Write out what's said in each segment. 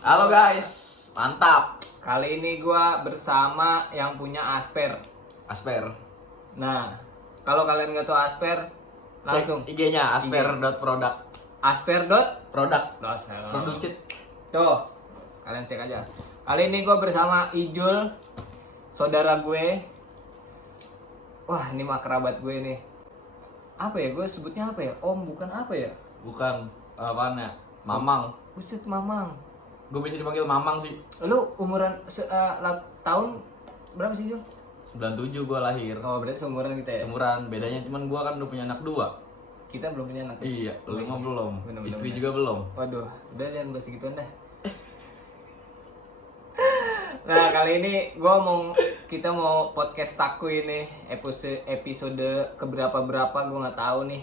Halo guys, mantap. Kali ini gua bersama yang punya Asper. Asper. Nah, kalau kalian nggak tahu Asper, langsung Cek IG-nya asper.product. Asper dot Product. Producit. Tuh, kalian cek aja. Kali ini gua bersama Ijul, saudara gue. Wah, ini mah kerabat gue nih. Apa ya? Gue sebutnya apa ya? Om bukan apa ya? Bukan apaan ya? Mamang. Buset, Mamang. Gue bisa dipanggil Mamang sih. Lu umuran tahun berapa sih, Jul? 97 gue lahir. Oh, berarti seumuran kita ya? Seumuran, bedanya cuman gue kan udah punya anak 2. Kita belum punya anak. Iya, lu mah belum. Bener, Istri bener. juga belum. Waduh, udah jangan bahas gituan dah. Nah, kali ini kita mau podcast Takui nih, episode keberapa gue nggak tahu nih.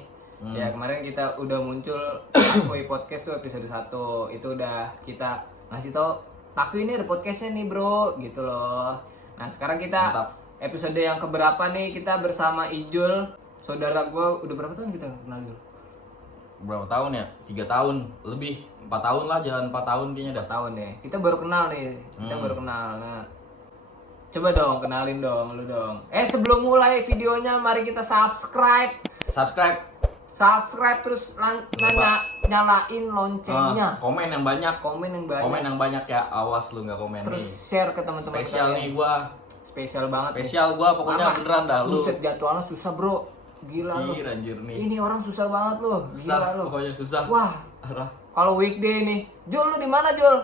Ya, kemarin kita udah muncul Takui podcast tuh episode 1. Itu udah kita ngasih tau Takui ini ada podcastnya nih, Bro, gitu loh. Nah, sekarang kita Mantap. episode yang keberapa nih, kita bersama Ijul, saudara gue. Udah berapa tahun kita kenal, Jul? Berapa tahun ya? 3 tahun lebih. 4 tahun lah, jalan 4 tahun kayaknya dah. Tahun deh. Kita baru kenal nih. Baru kenal. Nah, coba dong kenalin dong lu dong. Sebelum mulai videonya mari kita subscribe Subscribe. terus nyalain loncengnya. Komen yang banyak. Komen yang banyak. Komen yang banyak ya. Awas lu nggak komen Terus nih. share ke teman-teman Spesial kalian. nih gua. Spesial banget. Spesial gua pokoknya Parah. beneran dah lu. Buset, jadwalnya susah, Bro. Gila lu. Anjir nih. Ini orang susah banget lu. Susah, Gila lu. pokoknya susah. Wah, Arah. kalau weekday nih. Jul, lu di mana, Jul?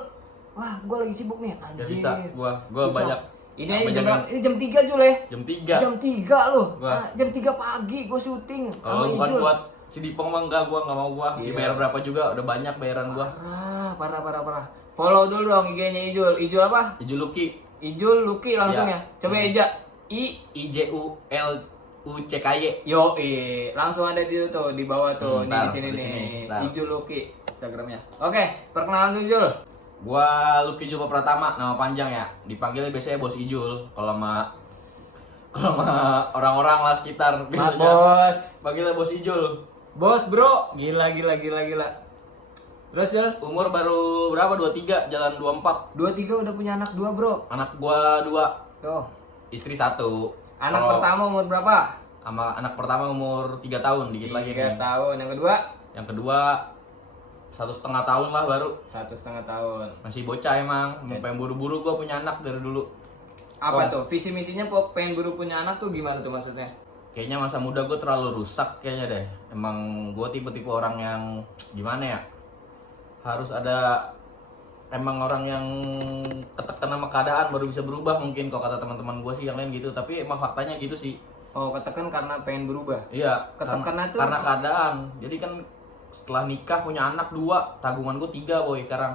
Wah, gua lagi sibuk nih. Gak Anjir. bisa, gua Susah. banyak. Ini apa, jam jam- berapa? Ini jam 3, Jul ya? Jam 3. Jam 3 loh. Gua. Nah, jam 3 pagi gue syuting Kalau sama bukan Ijul. buat si Dipong mah enggak, gua enggak mau gua. Iya. Dibayar berapa juga, udah banyak bayaran gua. Parah. Follow dulu dong IG-nya Ijul. Ijul apa? Iju Luki, Ijul Luki langsung Iya. ya. Coba Eja. IJULUCKY. Yo, langsung ada di tuh di bawah tuh. Nih Ntar, di sini di nih. sini, ntar. Ijul Luki Instagramnya. Oke, perkenalan dulu Jul. Gua Luki Julpa Pratama, nama panjang ya. Dipanggilnya biasanya Bos Ijul. Kalau sama orang-orang lah sekitar biasanya. Bos. Panggilnya Bos Ijul. Bos, Bro. Gila. Terus Jul, Umur baru berapa? 23, jalan 24. 23 udah punya anak 2, Bro. Anak gua 2, Tuh. istri 1. Anak Kalau pertama umur berapa? sama anak pertama umur 3 tahun, dikit lagi 3 nih. tahun. Yang kedua? Yang kedua 1,5 tahun lah baru. 1,5 tahun. Masih bocah emang, mau pengen buru-buru gua punya anak dari dulu. Apa Oh. tuh? Visi misinya pengen buru punya anak tuh gimana tuh maksudnya? Kayaknya masa muda gue terlalu rusak kayaknya deh. Emang gue tipe-tipe orang yang gimana ya? Harus ada emang orang yang ketekan sama keadaan baru bisa berubah mungkin kalau kata teman-teman gue sih yang lain gitu. Tapi emang faktanya gitu sih. Oh, ketekan karena pengen berubah. Iya. Ketekannya tuh- karena keadaan. Jadi kan setelah nikah punya anak 2, tabungan gue 3 boy sekarang.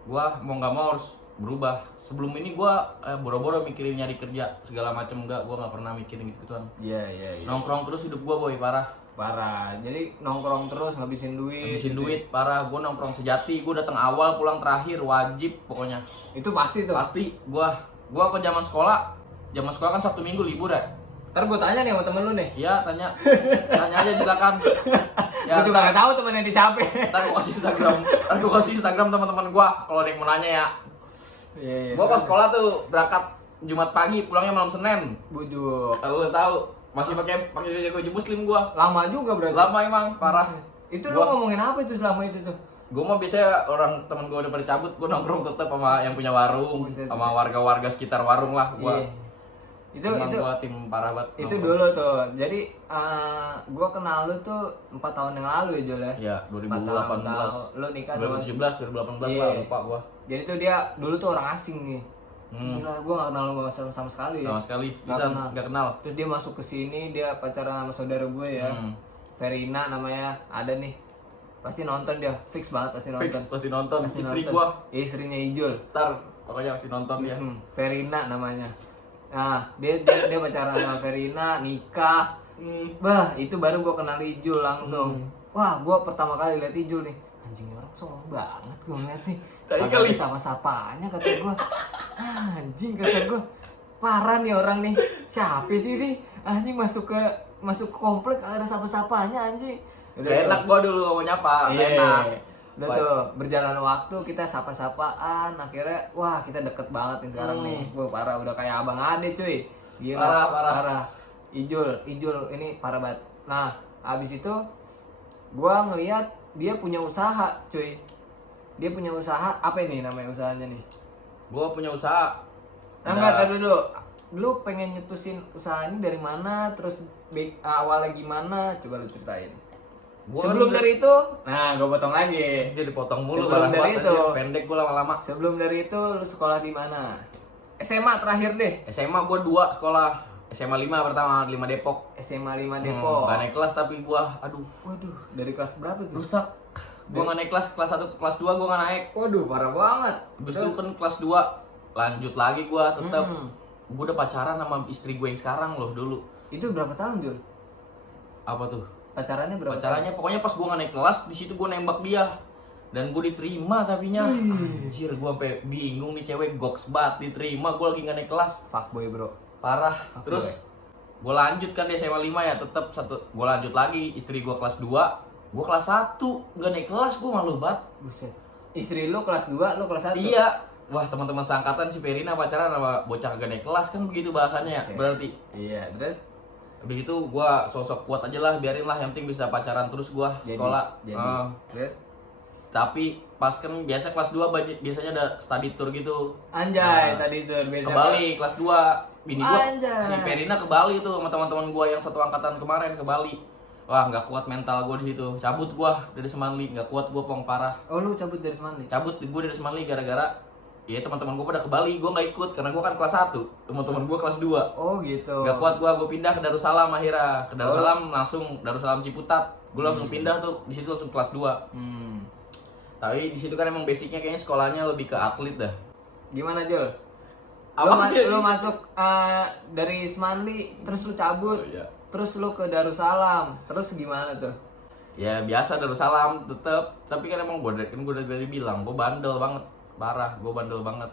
Gue mau nggak mau harus berubah. Sebelum ini gue boro-boro mikirin nyari kerja segala macem, gue nggak pernah mikirin gitu-gituan. Iya. Nongkrong terus hidup gue boy parah. Parah. Jadi nongkrong terus ngabisin duit. Habisin gitu. duit parah. Gue nongkrong sejati, gue datang awal pulang terakhir wajib pokoknya. Itu pasti tuh. Pasti gue ke zaman sekolah kan Sabtu Minggu libur ya. Ntar gue tanya nih sama temen lu nih. Iya tanya aja silakan. Gue juga nggak tahu temennya di siapa. Ntar gue kasih Instagram teman-teman gue kalau ada yang mau nanya ya. Iya. Gue pas sekolah tuh berangkat Jumat pagi, pulangnya malam Senin. Bujuk. Kalau lu tahu masih pakai baju muslim gue. Lama juga berarti. Lama emang parah. Itu lu ngomongin apa itu selama itu tuh? Gue mah biasanya orang temen gue udah pada cabut, gue nongkrong tetap sama yang punya warung, Buset. sama warga-warga sekitar warung lah. Gue Iya. itu tim parah banget. Itu nongkrong. dulu tuh. Jadi gua kenal lu tuh 4 tahun yang lalu ya, Jul ya. Ya 2018, Lu nikah sama 2017, 2018 Iya. lah lupa gue. Jadi tuh dia dulu tuh orang asing nih. Gila, gua gak kenal lu sama sekali. Sama sekali, Nggak bisa kenal. nggak kenal. Terus dia masuk ke sini, dia pacaran sama saudara gue ya. Verina namanya, ada nih. Pasti nonton dia, fix banget pasti nonton. Fix pasti nonton. Pasti Istri nonton. gue, Istrinya Ijul. ntar pokoknya pasti nonton ya. Verina namanya. Nah, dia pacaran sama Verina, nikah. Bah, itu baru gua kenal Ijul langsung. Wah, gua pertama kali lihat Ijul nih. Anjing, ini orang songong banget gua ngeliat nih. Tadi Kagak kali. ada sapa-sapanya kata gua. Anjing kata gua. Parah nih orang nih. Siapa sih ini? Anjing masuk ke komplek ada sapa-sapanya anjing. Gak enak gue dulu mau nyapa, gak Iya. enak. Udah tuh berjalan waktu kita sapa-sapaan, akhirnya wah kita deket banget nih sekarang nih. Gua parah udah kayak abang ade cuy. Gila, parah. Ijul ini parah banget. Nah, abis itu gua ngelihat dia punya usaha cuy. Dia punya usaha, apa ini namanya usahanya nih? Gua punya usaha. Enggak, tadi dulu. Lu pengen nyetusin usaha ini dari mana? Terus awalnya gimana? Coba lu ceritain. Sebelum dari itu, nah gue potong lagi. Jadi potong mulu. Sebelum dari itu, pendek gue lama-lama. Sebelum dari itu, lu sekolah di mana? SMA terakhir deh. SMA gue 2 sekolah. SMA 5 pertama, 5 Depok. SMA 5 Depok. Gak naik kelas tapi gue, aduh. Waduh, dari kelas berapa tuh? Rusak. Gue gak naik kelas 1 ke kelas 2 gue gak naik. Waduh, parah banget. Habis itu kan kelas 2, lanjut lagi gue tetap. Gue udah pacaran sama istri gue yang sekarang loh dulu. Itu berapa tahun, Jul? Apa tuh? Pacarannya berapa? Pacarannya pokoknya pas gue gak naik kelas, di situ gue nembak dia. Dan gue diterima tapinya. Anjir, gue sampai bingung nih cewek goks banget diterima, gue lagi gak naik kelas. Fuckboy, bro. Parah. Terus gue lanjut kan di SMA 5 ya, tetap gue lanjut lagi, istri gue kelas 2, gue kelas 1, gak naik kelas, gue malu banget. Buset. Istri lu kelas 2, lu kelas 1? Iya. Wah, teman-teman seangkatan si Perina pacaran sama bocah gak naik kelas, kan begitu bahasannya ya, berarti. Iya, terus? Habis itu gua sosok kuat aja lah, biarin lah, yang penting bisa pacaran terus gua sekolah. Terus? Tapi pas kan biasa kelas 2 biasanya ada study tour gitu. Anjay, study tour biasa. Ke Bali kelas 2. Bini gua Anjay. si Perina ke Bali tuh sama teman-teman gua yang satu angkatan kemarin ke Bali. Wah, nggak kuat mental gua di situ. Cabut gua dari Semanli, nggak kuat gua pong parah. Oh, lu cabut dari Semanli? Cabut gua dari Semanli gara-gara ya teman-teman gue pada ke Bali, gue nggak ikut karena gue kan kelas 1, teman-teman gue kelas 2. Oh gitu. Gak kuat gue pindah ke Darussalam akhirnya. Ke Darussalam langsung Darussalam Ciputat. Gue langsung pindah tuh, di situ langsung kelas 2. Tapi di situ kan emang basicnya kayaknya sekolahnya lebih ke atlet dah. Gimana, Jul? Apa lu masuk dari Semanli, terus lu cabut. Oh, iya. Terus lu ke Darussalam. Terus gimana tuh? Ya biasa Darussalam tetep, tapi kan emang gue dari bilang gue bandel banget. Parah, gue bandel banget.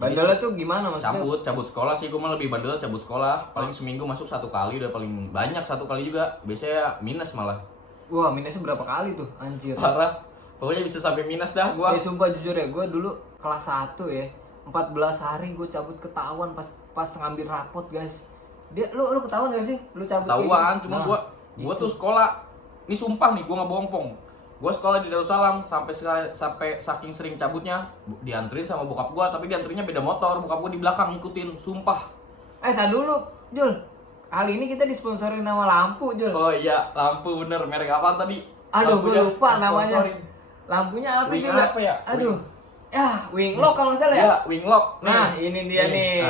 Bandelnya tuh gimana maksudnya? Cabut sekolah sih, gue mah lebih bandel cabut sekolah. Paling seminggu masuk 1 kali, udah paling banyak 1 kali juga. Biasanya minus malah. Wah, minusnya berapa kali tuh? Anjir. Parah. Pokoknya bisa sampai minus dah gue. Sumpah jujur ya, gue dulu kelas 1 ya. 14 hari gue cabut ketahuan pas ngambil rapot, guys. Lu ketahuan gak sih? Lu cabut ketahuan, gitu? cuma gue tuh sekolah. Ini sumpah nih, gue nggak bohong. Gue sekolah di Darussalam sampai saking sering cabutnya dianterin sama bokap gue, tapi dianterinnya beda motor, bokap gue di belakang ngikutin, sumpah. Tadi dulu, Jul. Kali ini kita disponsorin nama lampu, Jul. Oh iya, lampu bener. Merek apaan tadi? Aduh, gue lupa namanya. Lampunya apa, Jul? Apa ya? Aduh. Ya, Winglock kalau nggak salah ya? Ya, Winglock. Nah, ini dia nih.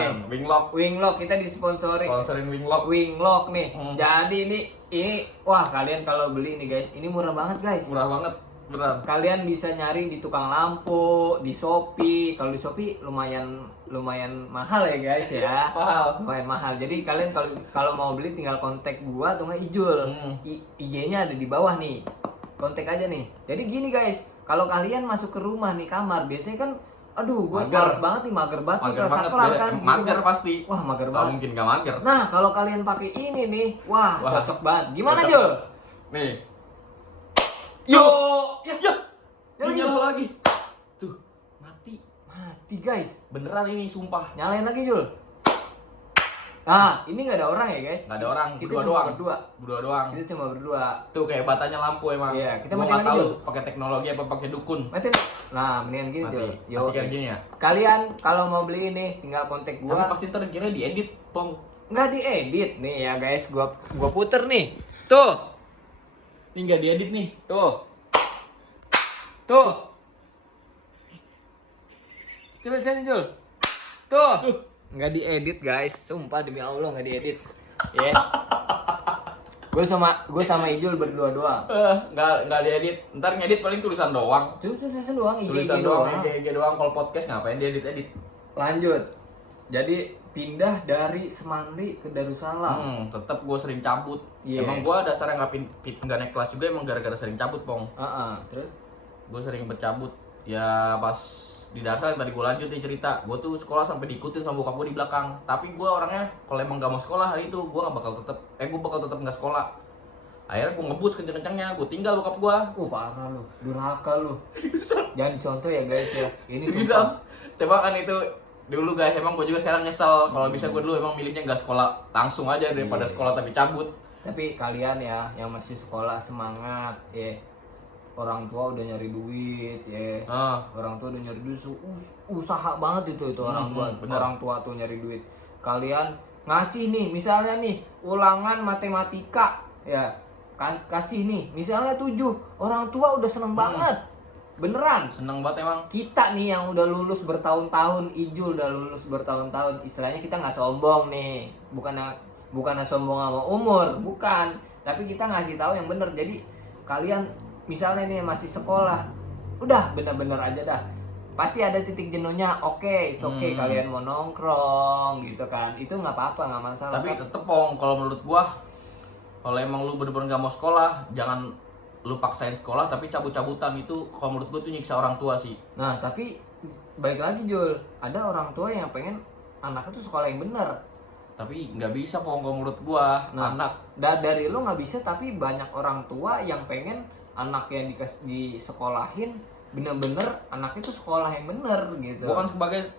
Winglock kita disponsori. Sponsorin Winglock. Winglock nih. Jadi ini wah, kalian kalau beli nih, guys, ini murah banget, guys. Murah banget. Beneran. Kalian bisa nyari di tukang lampu, di Shopee. Kalau di Shopee lumayan mahal ya, guys ya. Lumayan mahal. Jadi kalian kalau mau beli tinggal kontak gua atau nggak Ijul. IG-nya ada di bawah nih. Kontak aja nih. Jadi gini, guys. Kalau kalian masuk ke rumah nih, kamar, biasanya kan aduh, gue males banget nih, mager banget nih, saklar kan. Mager pasti. Wah, mager banget. Mungkin gak mager. Nah, kalau kalian pakai ini nih, wah, cocok banget. Gimana, Jul? Nih. Yo. Nyala lagi. Tuh, mati, guys. Beneran ini sumpah. Nyalain lagi, Jul. Nah, ini nggak ada orang ya, guys? Nggak ada orang, kita cuma berdua. Kita cuma berdua. Tuh kayak batanya lampu emang. Iya, kita matiin lagi. Pakai teknologi apa pakai dukun? Matiin. Nah, mendingan gini, Jul. Yo, gini ya. Kalian kalau mau beli ini tinggal kontak gua. Tapi pasti ntar kira diedit, Pong. Nggak diedit nih ya, guys. Gua puter nih. Tuh. Ini nggak diedit nih. Tuh. Coba cari, Jul. Tuh. Nggak diedit, guys. Sumpah demi Allah nggak diedit. Ya. Gue sama Ijul berdua doang. Nggak diedit. Ntar ngedit paling tulisan doang. Tulisan doang, tulisan doang. IG doang. Kalau podcast ngapain diedit? Lanjut. Jadi pindah dari Semanli ke Darussalam. Tetap gue sering cabut. Emang gue dasarnya nggak naik kelas juga emang gara-gara sering cabut, Pong. Terus? Gue sering bercabut. Ya pas di Darussalam tadi gue lanjut nih cerita. Gue tuh sekolah sampai diikutin sama bokap gue di belakang. Tapi gue orangnya kalau emang gak mau sekolah hari itu gue bakal tetap nggak sekolah. Akhirnya gue ngebut kenceng-kencengnya, gue tinggal bokap gue. Parah lu, durhaka lu. Jangan dicontoh ya guys ya. Ini Bisa. sumpah. Coba kan itu dulu guys, emang gue juga sekarang nyesel. Kalau bisa gue dulu emang milihnya nggak sekolah langsung aja daripada Iya. sekolah tapi cabut. Tapi kalian ya yang masih sekolah semangat ya. Orang tua udah nyari duit ya. Orang tua udah nyari duit, usaha banget itu orang tua. bener. Orang tua tuh nyari duit. Kalian ngasih nih, misalnya nih ulangan matematika ya. Kasih nih, misalnya 7. Orang tua udah seneng banget. Beneran. Seneng banget emang. Kita nih yang udah lulus bertahun-tahun, Ijul udah lulus bertahun-tahun, istilahnya kita nggak sombong nih, bukan sombong sama umur, bukan, tapi kita ngasih tahu yang bener. Jadi kalian misalnya nih masih sekolah, udah bener-bener aja dah, pasti ada titik jenuhnya. Oke, kalian mau nongkrong gitu kan, itu nggak apa-apa, nggak masalah. Tapi tetep Pong, kalau menurut gua, kalau emang lu bener-bener gak mau sekolah, jangan lu paksain sekolah tapi cabut-cabutan. Itu kalau menurut gua tuh nyiksa orang tua sih. Nah tapi balik lagi Jul, ada orang tua yang pengen anaknya tuh sekolah yang bener. Tapi nggak bisa Pong kalau menurut gua. Nah, dari lu nggak bisa, tapi banyak orang tua yang pengen anaknya disekolahin bener-bener, anaknya tuh sekolah yang bener gitu.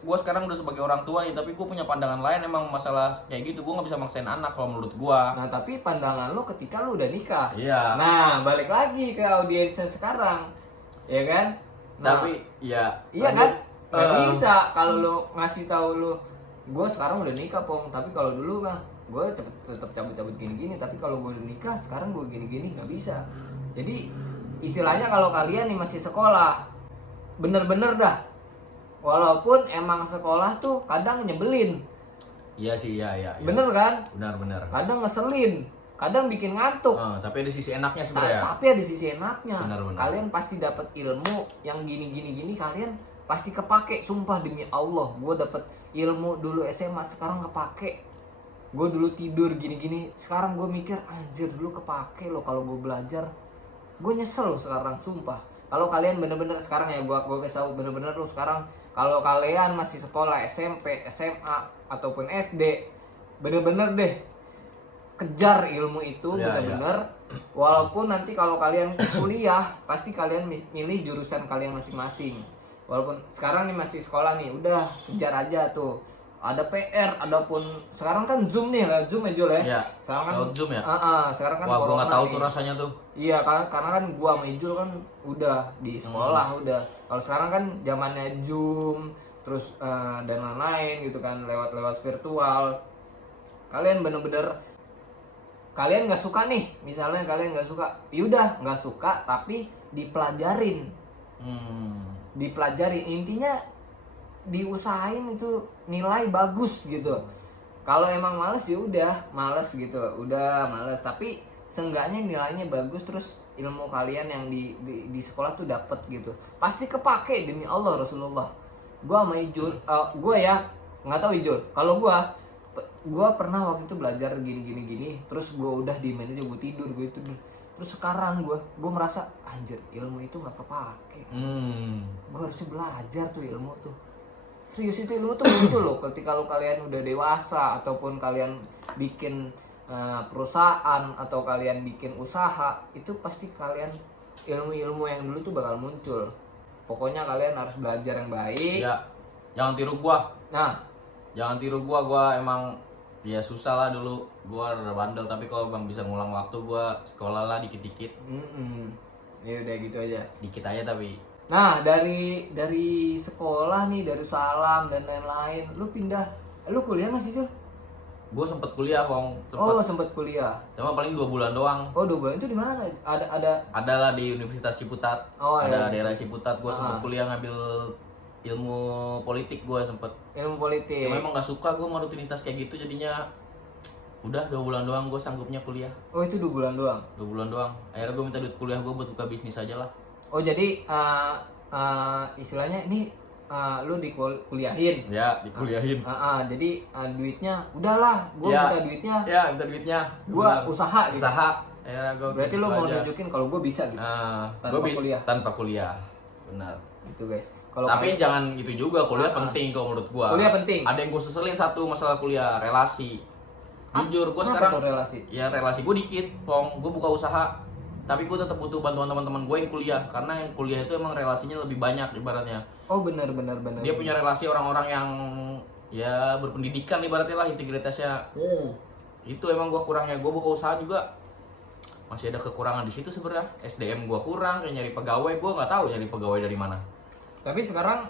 Gua sekarang udah sebagai orang tua nih, tapi gua punya pandangan lain emang masalah kayak gitu. Gua nggak bisa maksain anak kalau menurut gua. Nah tapi pandangan lu ketika lu udah nikah. Iya. Nah balik lagi ke audiensnya sekarang, ya kan? Nah, Tapi ya. iya kan? Gak bisa kalau lu ngasih tahu lu, gue sekarang udah nikah Pong, tapi kalau dulu mah gue tetap cabut-cabut gini-gini, tapi kalau gue udah nikah sekarang gue gini-gini, nggak bisa. Jadi istilahnya kalau kalian nih masih sekolah, bener-bener dah, walaupun emang sekolah tuh kadang nyebelin. Iya sih, iya. Bener kan? Benar. Kadang ngeselin, kadang bikin ngantuk. Tapi ada sisi enaknya sebenarnya. Tapi ada sisi enaknya. Benar. Kalian pasti dapat ilmu yang gini, kalian pasti kepake. Sumpah demi Allah, gue dapat ilmu dulu SMA, sekarang kepake. Gue dulu tidur gini-gini, sekarang gue mikir anjir dulu kepake loh kalau gue belajar. Gue nyesel loh sekarang, sumpah. Kalau kalian bener-bener sekarang ya, gue kasih tahu bener-bener lo sekarang, kalau kalian masih sekolah SMP, SMA ataupun SD, bener-bener deh kejar ilmu itu bener-bener. Walaupun nanti kalau kalian kuliah, pasti kalian milih jurusan kalian masing-masing. Walaupun sekarang nih masih sekolah nih, udah kejar aja tuh. Ada PR, adapun sekarang kan Zoom nih lah, Zoom ya Jul ya. Iya. Sekarang kan Zoom ya. sekarang kan Wah, gua nggak tahu nih. tuh rasanya tuh. Iya, karena kan gua sama Ijul kan udah di sekolah udah. Kalau sekarang kan zamannya Zoom, terus dan lain-lain gitu kan, lewat virtual. Kalian bener-bener kalian nggak suka nih, misalnya kalian nggak suka, yaudah nggak suka tapi dipelajarin. Dipelajarin, intinya diusahain itu nilai bagus gitu. Kalau emang males ya udah males gitu, tapi seenggaknya nilainya bagus, terus ilmu kalian yang di sekolah tuh dapet gitu, pasti kepake demi Allah Rasulullah. Gua sama Ijul, gua ya nggak tahu Ijul, kalau gua pernah waktu itu belajar gini, terus gua udah di aja, gua tidur. Terus sekarang gua merasa anjir ilmu itu nggak kepake. Gua harusnya belajar tuh ilmu tuh. Serius, itu ilmu tuh muncul loh ketika kalian udah dewasa, ataupun kalian bikin perusahaan atau kalian bikin usaha, itu pasti kalian ilmu-ilmu yang dulu tuh bakal muncul. Pokoknya kalian harus belajar yang baik. Ya, jangan tiru gua. Nah, Jangan tiru gua emang ya susah lah dulu. Gua rada bandel, tapi kalau bang bisa ngulang waktu gua sekolah lah dikit-dikit. Ya udah gitu aja. Dikit aja tapi. Nah, dari sekolah nih, dari salam dan lain-lain, lu kuliah masih tuh? Gue sempet kuliah, Bang. Sempet kuliah. Cuma paling 2 bulan doang. 2 bulan itu di mana? Ada lah di Universitas Ciputat. Ada daerah Ciputat. Gue sempet kuliah ngambil ilmu politik. Gue sempet. Ilmu politik. Cuma emang gak suka gue sama rutinitas kayak gitu, jadinya udah 2 bulan doang gue sanggupnya kuliah. Itu 2 bulan doang? 2 bulan doang. Akhirnya gue minta duit kuliah gue buat buka bisnis aja lah. Jadi istilahnya ini lu dikuliahin. Ya, dikuliahin. Jadi duitnya udahlah, gua minta duitnya. Ya, minta duitnya. Gua usaha gitu. Berarti lu mau nunjukin kalau gua bisa gitu. Tanpa kuliah. Benar. Itu guys. Tapi jangan gitu juga, kuliah penting kalau menurut gua. Kuliah penting. Ada yang gua seselin satu masalah kuliah, relasi. Jujur, gue Kenapa sekarang tuh relasi? ya relasi gue dikit, Pong. Gue buka usaha, tapi gue tetap butuh bantuan teman-teman gue yang kuliah, karena yang kuliah itu emang relasinya lebih banyak ibaratnya. Oh benar. Dia punya relasi orang-orang yang ya berpendidikan ibaratnya lah, integritasnya. Itu emang gue kurangnya. Gue buka usaha juga masih ada kekurangan di situ sebenarnya. SDM gue kurang, kayak nyari pegawai gue nggak tahu nyari pegawai dari mana. Tapi sekarang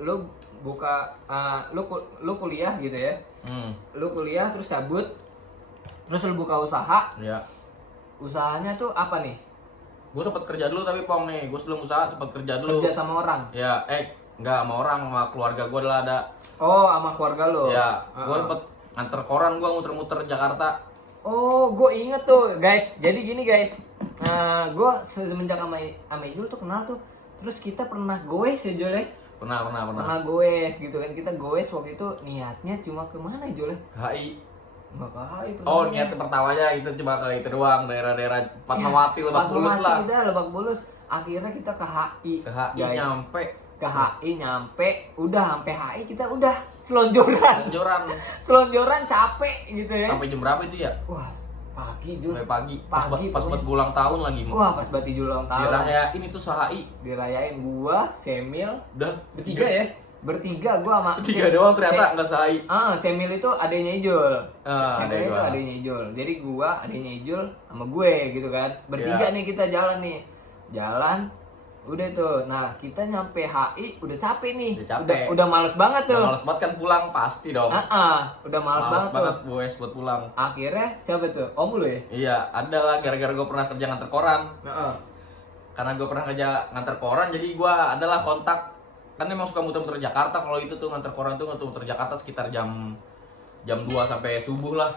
lu buka lu kuliah gitu ya. Lu kuliah terus cabut. Terus lu buka usaha. Ya. Usahanya tuh apa nih? Gue sempat kerja dulu tapi Pong nih, gue sebelum usaha sempat kerja dulu. Kerja sama orang. Ya, nggak sama orang, sama keluarga gue lah ada. Oh, sama keluarga lu. Ya, gue sempet nganter koran, gue muter-muter Jakarta. Oh, gue inget tuh, guys. Jadi gini, guys. Gue semenjak sama Ijul tuh kenal tuh. Terus kita pernah goes ya, Jul ya? Pernah. Pernah goes gitu kan. Kita goes waktu itu niatnya cuma kemana, Jul ya? HI. Nggak ke HI. Oh, niat pertamanya itu cuma ke itu doang, daerah-daerah Fatmawati, Lebak Bulus lah. Fatmawati, Lebak Bulus. Akhirnya kita ke HI. Ke HI guys. nyampe. Ke HI nyampe, udah sampai HI kita udah selonjoran. Selonjoran capek gitu ya. Sampai jam berapa itu ya? Wah, pagi Jul. Sampai pagi. Pas Pokoknya. buat gue ulang tahun lagi. Wah, pas buat Ijul ulang tahun. Dirayain itu HI. Dirayain gua, Semil, Udah bertiga ya. Bertiga gua sama Bertiga doang ternyata nggak HI. Semil itu adanya Ijul. Semil adek itu gua. adanya Ijul. Jadi gua adanya Ijul sama gue gitu kan. Bertiga nih kita jalan nih. Jalan udah tuh. Nah, kita nyampe HI udah capek nih. Udah males banget tuh. Udah males banget kan pulang pasti dong. Udah males banget tuh. Buat pulang. Akhirnya siapa tuh? Om lu ya? Iya, ada lah gara-gara gue pernah kerja nganter koran. Karena gue pernah kerja nganter koran, jadi gue adalah kontak. Kan emang suka muter-muter Jakarta. Kalau itu tuh nganter koran tuh muter-muter Jakarta sekitar jam 2 sampai subuh lah.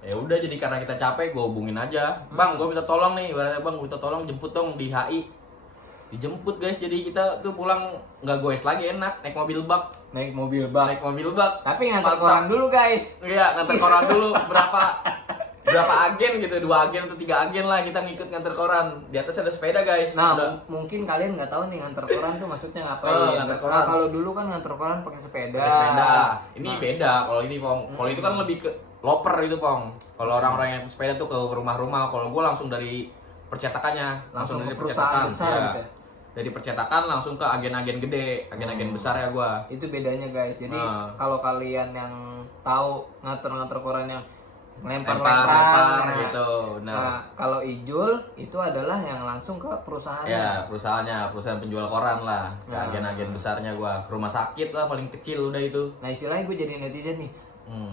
Ya udah, jadi karena kita capek, gue hubungin aja. Bang, gue minta tolong nih, ibaratnya bang, gue minta tolong jemput dong di HI. Dijemput guys, jadi kita tuh pulang nggak goes lagi, enak naik mobil bak. Naik mobil bak. Tapi nganter koran dulu guys. Iya, nganter koran dulu. Berapa agen gitu, 2 agen atau 3 agen lah kita ngikut nganter koran. Di atas ada sepeda guys. Nah, mungkin kalian nggak tahu nih nganter koran tuh maksudnya ngapain. Nganter koran. Nah, kalau dulu kan nganter koran pakai sepeda. Ini beda. Kalau ini Pong, kalau itu kan lebih ke loper itu Pong. Kalau orang-orang yang sepeda tuh ke rumah-rumah. Kalau gue langsung dari percetakannya, langsung dari ke perusahaan besar gitu ya. Dari percetakan langsung ke agen-agen gede, agen-agen besar ya gua. Itu bedanya guys. Jadi kalau kalian yang tahu nganter koran yang lempar gitu. Nah, kalau Ijul itu adalah yang langsung ke perusahaannya. Ya, perusahaan penjual koran lah. Ke agen-agen besarnya gua, ke rumah sakit lah paling kecil udah itu. Nah, istilahnya gue jadi netizen nih.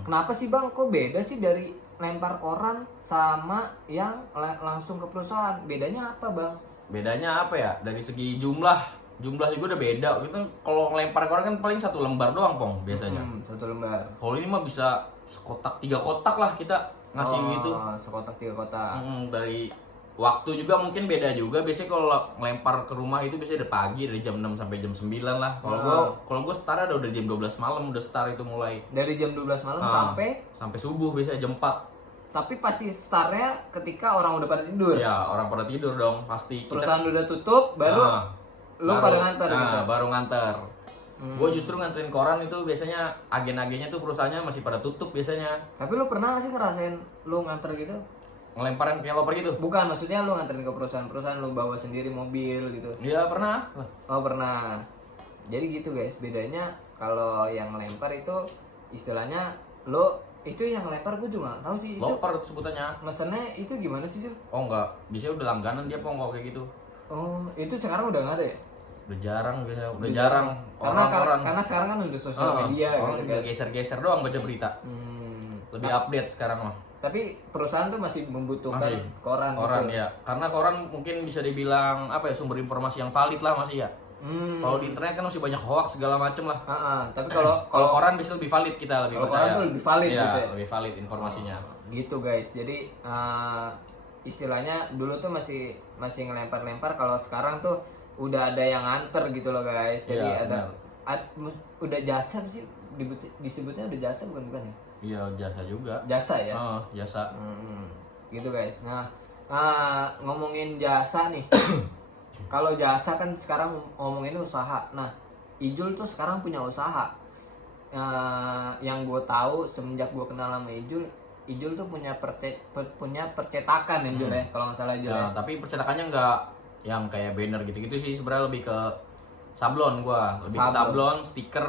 Kenapa sih Bang kok beda sih dari lempar koran sama yang langsung ke perusahaan? Bedanya apa, Bang? Bedanya apa ya? Dari segi jumlah juga udah beda. Kita kalau ngelempar koran kan paling 1 lembar doang, Pong, biasanya. 1 lembar. Kalau ini mah bisa sekotak 3 kotak lah kita ngasih gitu. Sekotak 3 kotak. Dari waktu juga mungkin beda juga. Biasanya kalau ngelempar ke rumah itu biasanya dari pagi, dari jam 6 sampai jam 9 lah. Kalau gua start udah jam 12 malam udah start itu mulai. Dari jam 12 malam sampai subuh biasanya jam 4. Tapi pasti startnya ketika orang udah pada tidur. Ya, orang pada tidur dong, pasti. Perusahaan udah tutup, baru pada nganter gitu. Baru nganter. Gue justru nganterin koran itu biasanya agen-agennya tuh perusahaannya masih pada tutup biasanya. Tapi lu pernah gak sih ngerasain lu nganter gitu? Ngelemparin kayak loper gitu? Bukan, maksudnya lu nganterin ke perusahaan lu bawa sendiri mobil gitu. Iya, pernah. Oh, pernah. Jadi gitu guys, bedanya kalau yang lempar itu istilahnya lu itu yang lempar gue juga gak tahu sih itu. Loper sebutannya. Mesennya itu gimana sih, Jul? Oh enggak, biasanya udah langganan dia Pong kalau kayak gitu. Oh, itu sekarang udah gak ada ya? Udah jarang biasanya, udah jarang. Karena sekarang kan udah sosial media orang gitu kan. geser-geser doang baca berita. Lebih update sekarang mah. Tapi perusahaan tuh masih membutuhkan koran gitu. Ya. Karena koran mungkin bisa dibilang apa ya, sumber informasi yang valid lah masih ya. Kalau di internet kan masih banyak hoax segala macem lah. Tapi kalau koran bisa lebih valid, kita lebih percaya. Koran tuh lebih valid gitu ya. Lebih valid informasinya. Gitu guys. Jadi istilahnya dulu tuh masih ngelempar-lempar, kalau sekarang tuh udah ada yang nganter gitu loh guys. Jadi udah jasa sih disebutnya, udah jasa bukan ya? Iya, jasa juga. Jasa ya? Jasa. Gitu guys. Nah, ngomongin jasa nih. Kalau jasa kan sekarang ngomongin usaha. Nah, Ijul tuh sekarang punya usaha. yang gue tahu semenjak gue kenal sama Ijul tuh punya percetakan ya Jul ya, kalau nggak salah Jul Ya, ya. tapi percetakannya nggak yang kayak banner gitu-gitu sih, sebenarnya lebih ke sablon gua, lebih ke sablon, stiker.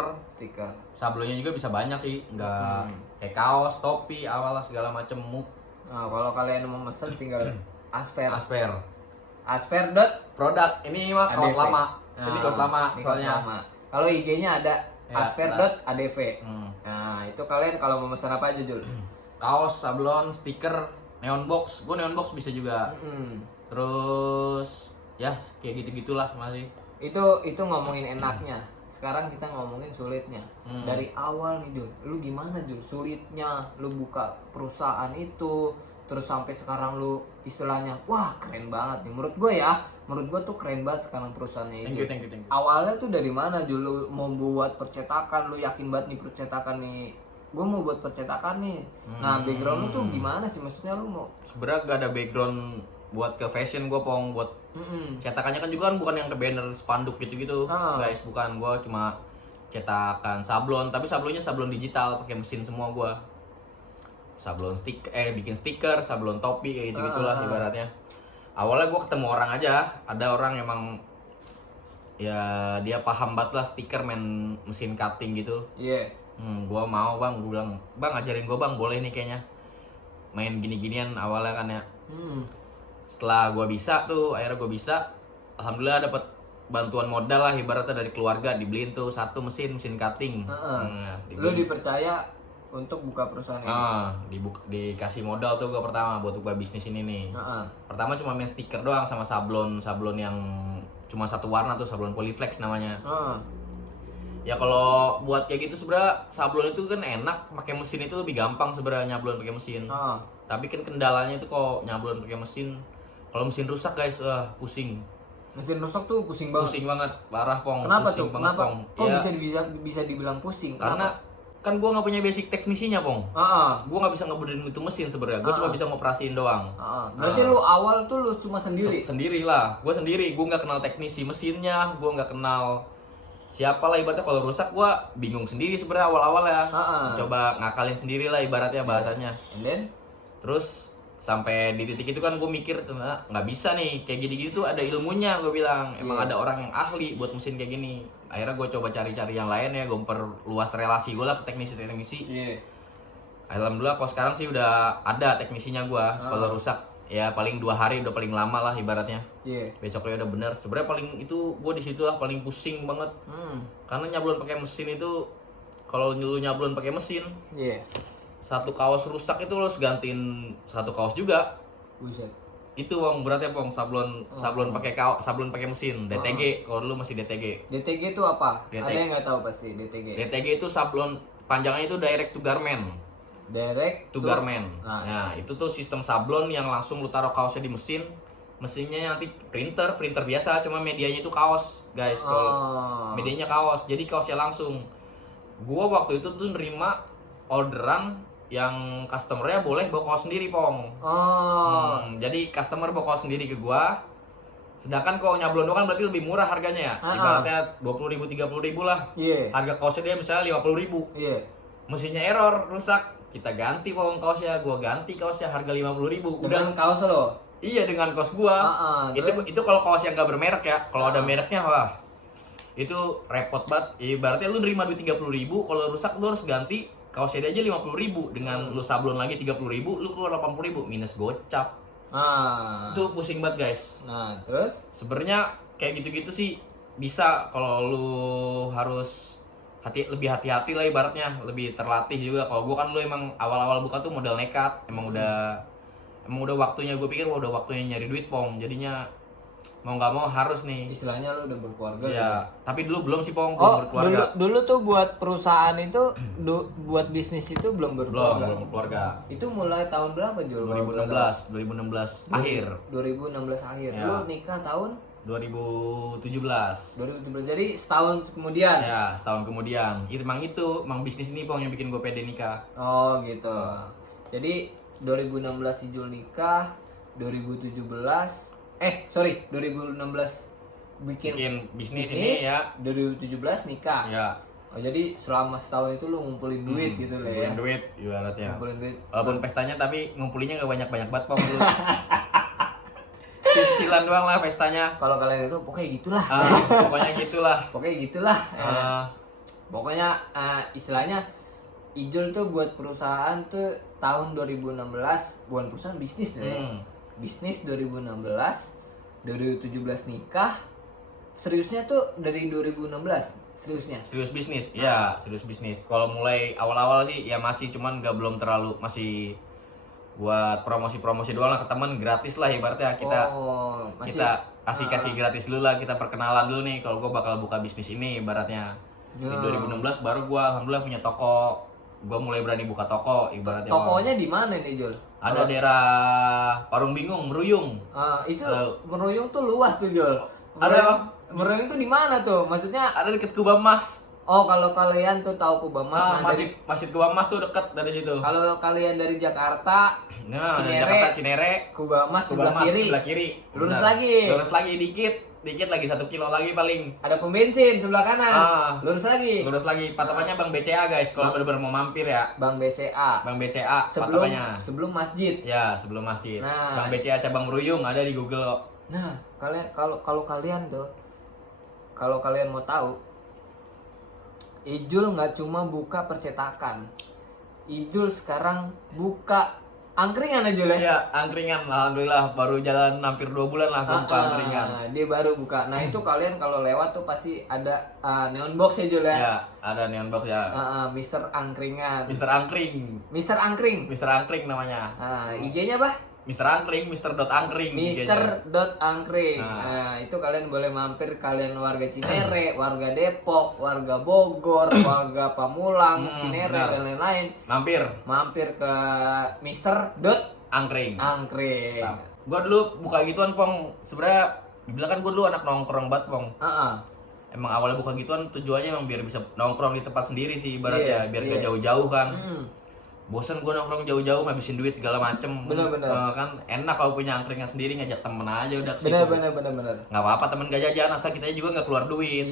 Sablonnya juga bisa banyak sih, nggak kayak kaos, topi, awalah segala macem muk. Nah, kalau kalian mau mesen tinggal Asfer. Asfer. Produk ini mah kaos ADV. lama. Nah, Ini kaos lama ini kaos soalnya. lama. Kalau IG-nya ada Ya, asfer.adv. Hmm. Nah, itu kalian kalau mau mesen apa aja Jul? Kaos, sablon, stiker, neon box. Gua neon box bisa juga. Terus ya kayak gitu-gitulah masih. Itu ngomongin enaknya. Sekarang kita ngomongin sulitnya. Dari awal nih Jul, lu gimana Jul? Sulitnya lu buka perusahaan itu, terus sampai sekarang lu istilahnya, wah keren banget nih. Menurut gue tuh keren banget sekarang perusahaannya itu. Thank you. Awalnya tuh dari mana Jul? Lu mau buat percetakan, lu yakin banget nih percetakan nih. Gue mau buat percetakan nih. Nah, background lu tuh gimana sih? Maksudnya lu mau Sebenarnya gak ada background buat ke fashion gua pong, buat cetakannya kan juga kan bukan yang ke banner spanduk gitu-gitu guys, bukan. Gua cuma cetakan sablon, tapi sablonnya sablon digital pakai mesin semua gua. Sablon bikin stiker, sablon topi kayak gitu-gitulah ibaratnya. Awalnya gua ketemu orang aja, ada orang emang ya dia paham banget lah stiker, main mesin cutting gitu. Iya. Gua mau bang, gua bilang bang ajarin gua bang, boleh nih kayaknya main gini-ginian awalnya kan ya. Setelah gue bisa tuh, akhirnya gue bisa, alhamdulillah dapat bantuan modal lah ibaratnya dari keluarga, dibeliin tuh satu mesin cutting. Lu dipercaya untuk buka perusahaan ini. Dikasih modal tuh gue pertama buat buka bisnis ini nih. Pertama cuma main stiker doang sama sablon yang cuma satu warna tuh, sablon Polyflex namanya. Ya kalau buat kayak gitu sebenarnya sablon itu kan enak, pakai mesin itu lebih gampang sebenarnya, nyablon pakai mesin. Tapi kan kendalanya itu kalau nyablon pakai mesin, kalau mesin rusak guys, pusing. Mesin rusak tuh pusing banget. Pusing banget, parah pong. Kenapa pusing tuh? Banget, Kenapa? pong. Kok Ya, bisa dibilang pusing? karena kan gue nggak punya basic teknisinya pong. Gue nggak bisa ngebenerin itu mesin sebenarnya. Gue cuma bisa ngoperasiin doang. Berarti lu awal tuh lu cuma sendiri? Sendiri lah, gue sendiri. Gue nggak kenal teknisi mesinnya, gue nggak kenal siapa lah ibaratnya. Kalau rusak gue bingung sendiri sebenarnya awal-awal ya. Coba ngakalin sendiri lah ibaratnya bahasanya. And then? Terus sampai di titik itu kan gue mikir ternyata nggak bisa nih kayak gini-gini tuh ada ilmunya, gue bilang emang ada orang yang ahli buat mesin kayak gini. Akhirnya gue coba cari-cari yang lain ya, gue memperluas relasi gue lah ke teknisi. Alhamdulillah kalau sekarang sih udah ada teknisinya gue. Kalau rusak ya paling 2 hari udah paling lama lah ibaratnya. Besoknya udah bener. Sebenarnya paling itu gue di situ lah paling pusing banget. Karena nyablon pakai mesin itu, kalau lu nyablon pakai mesin, satu kaos rusak itu lo harus gantiin satu kaos juga. Buset. Itu bang beratnya pong, sablon sablon pakai mesin DTG. Kalau lu masih DTG. DTG itu apa? DTG. Ada yang nggak tahu pasti DTG. DTG itu sablon panjangnya itu direct to garment. Direct To garment. Nah, itu tuh sistem sablon yang langsung lu taruh kaosnya di mesin. Mesinnya nanti printer biasa, cuma medianya itu kaos, guys. Kalau medianya kaos, jadi kaosnya langsung. Gua waktu itu tuh nerima orderan yang customernya boleh bawa kaos sendiri pong. Jadi customer bawa kaos sendiri ke gua. Sedangkan kalau nyablon kan berarti lebih murah harganya ya. Ibaratnya 20.000 30.000 lah. Harga kaosnya dia misalnya 50.000. Mesinnya error, rusak, kita ganti pong kaosnya. Gua ganti kaosnya harga 50.000. Dengan kaos lo? Iya, dengan kaos gua. Itu kalau kaos yang gak bermerek ya. Kalau ada mereknya wah, itu repot banget. Ibaratnya lu nerima duit 30.000, kalau rusak lu harus ganti kaosnya aja 50.000, dengan lu sablon lagi 30.000, lu keluar 80.000 minus gocap. Itu pusing banget guys. Nah terus? Sebenarnya kayak gitu-gitu sih bisa kalau lu harus lebih hati-hati lah ibaratnya, lebih terlatih juga. Kalau gua kan lu emang awal-awal buka tuh modal nekat, emang udah waktunya, gue pikir udah waktunya nyari duit pong, jadinya mau nggak mau harus nih. Istilahnya lu udah berkeluarga ya. Tapi dulu belum sih pong, belum berkeluarga. Dulu tuh buat perusahaan itu buat bisnis itu belum berkeluarga. Belum berkeluarga. Itu mulai tahun berapa Jul? 2016 akhir. 2016 akhir. Lu nikah tahun 2017. Jadi setahun kemudian. Ya, setahun kemudian. Emang bisnis ini pong yang bikin gue pede nikah. Oh gitu. Jadi 2016 Ijul nikah, 2016 bikin bisnis ini ya. 2017 nikah. Ya. Oh jadi selama setahun itu lu ngumpulin duit gitu lah ya. Ngumpulin duit ibaratnya. Ngumpulin duit. Walaupun pestanya tapi ngumpulinnya gak banyak-banyak banget Pong dulu. Cicilan doang lah pestanya. Kalau kalian itu pokoknya gitulah. Pokoknya gitulah. Pokoknya gitulah. Ah, Pokoknya istilahnya Ijul tuh buat perusahaan tuh tahun 2016, bukan perusahaan bisnis ya. Bisnis 2016, 2017 nikah. Seriusnya tuh dari 2016, seriusnya. serius bisnis, ya serius bisnis. Kalau mulai awal-awal sih ya masih, cuman belum terlalu, masih buat promosi-promosi doang lah ke teman, gratis lah ibaratnya kita. Masih Kita kasih gratis dulu lah, kita perkenalan dulu nih kalau gue bakal buka bisnis ini ibaratnya. Di 2016 baru gue alhamdulillah punya toko, gue mulai berani buka toko ibaratnya. tokonya di mana nih Jul? Ada daerah Parung Bingung, Meruyung. Itu Meruyung tuh luas tuh Jul. Ada Meruyung tuh di mana tuh? Maksudnya ada deket Kubamas. oh kalau kalian tuh tahu Kubamas, Masjid Kubamas tuh deket dari situ. kalau kalian dari Jakarta, Nah, dari Cinere, Jakarta Cinere, Kubamas sebelah kiri. sebelah kiri. Lurus Benar. lagi. Lurus lagi dikit lagi 1 kilo lagi paling. Ada pom bensin sebelah kanan. Lurus lagi. Lurus lagi. Patokannya Bang BCA guys, kalau bener-bener mau mampir ya. Bang BCA. Bang BCA patokannya. Sebelum masjid. Ya, sebelum masjid. Nah. Bang BCA cabang Meruyung ada di Google. Nah, kalian kalau kalian tuh, kalau kalian mau tahu, Ijul nggak cuma buka percetakan. Ijul sekarang buka angkringan aja lah. Iya, angkringan. Alhamdulillah baru jalan hampir 2 bulan lah buka angkringan. Dia baru buka. Nah itu kalian kalau lewat tuh pasti ada neon box ya Jul ya. Ya, ada neon box ya. Mister Angkringan. Mister Angkring. Mister Angkring. Mister Angkring namanya. IG-nya apa? Mister Angkring, Mister Dot Angkring. Mister Dot Angkring. Nah, itu kalian boleh mampir, kalian warga Cinere, warga Depok, warga Bogor, warga Pamulang, Cinere benar. dan lain-lain. Mampir ke Mister Dot Angkring. Angkring. Nah, gua dulu buka gituan Pong. Sebenarnya dibilang kan gua dulu anak nongkrong banget Pong. Emang awalnya buka gituan tujuannya emang biar bisa nongkrong di tempat sendiri sih ibaratnya, biar gak jauh-jauh kan. Bosen gue nongkrong jauh-jauh ngabisin duit segala macem. Bener. Kan enak kalau punya angkringan sendiri, ngajak temen aja udah ke situ. Bener. Nggak apa-apa temen gak jajan, asal kita juga nggak keluar duit.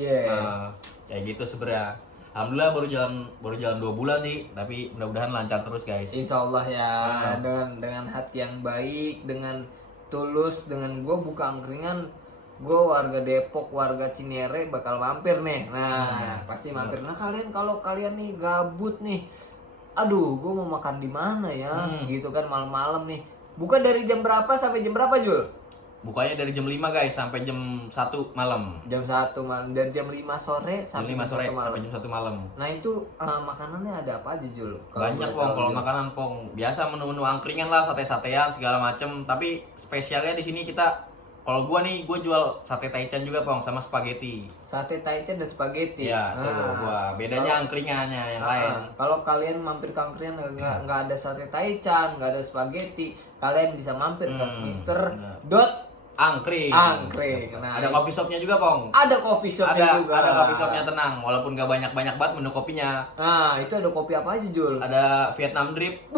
Kayak gitu sebenarnya. Alhamdulillah baru jalan 2 bulan sih, tapi mudah-mudahan lancar terus guys. Insya Allah ya, dengan hati yang baik, dengan tulus, dengan gue buka angkringan, gue warga Depok, warga Cinere bakal mampir nih. Nah, pasti mampir. Nah kalau kalian nih gabut nih, aduh, gue mau makan di mana ya? Gitu kan malam-malam nih. Buka dari jam berapa sampai jam berapa, Jul? Bukanya dari jam 5 guys sampai jam 1 malam. Jam 1 malam, dari jam 5 sore sampai Jam 5 sore jam 1 malam. sampai jam 1 malam. Nah, itu makanannya ada apa aja, Jul? Banyak Pong, kalau makanan Pong. Biasa menu-menu angkringan lah, sate-satean segala macem. Tapi spesialnya di sini kita, kalau gua jual sate taichan juga Pong, sama spaghetti. Sate taichan dan spaghetti. Iya, itu gua. Bedanya angkringannya yang lain. Kalau kalian mampir ke angkringan nggak ada sate taichan, nggak ada spaghetti, kalian bisa mampir ke Mister Dot Angkring. Nah, ada coffee shopnya juga Pong. ada coffee shopnya juga. Ada coffee shopnya, tenang, walaupun gak banyak banget menu kopinya. Nah, itu ada kopi apa aja, Jul? Ada Vietnam Drip,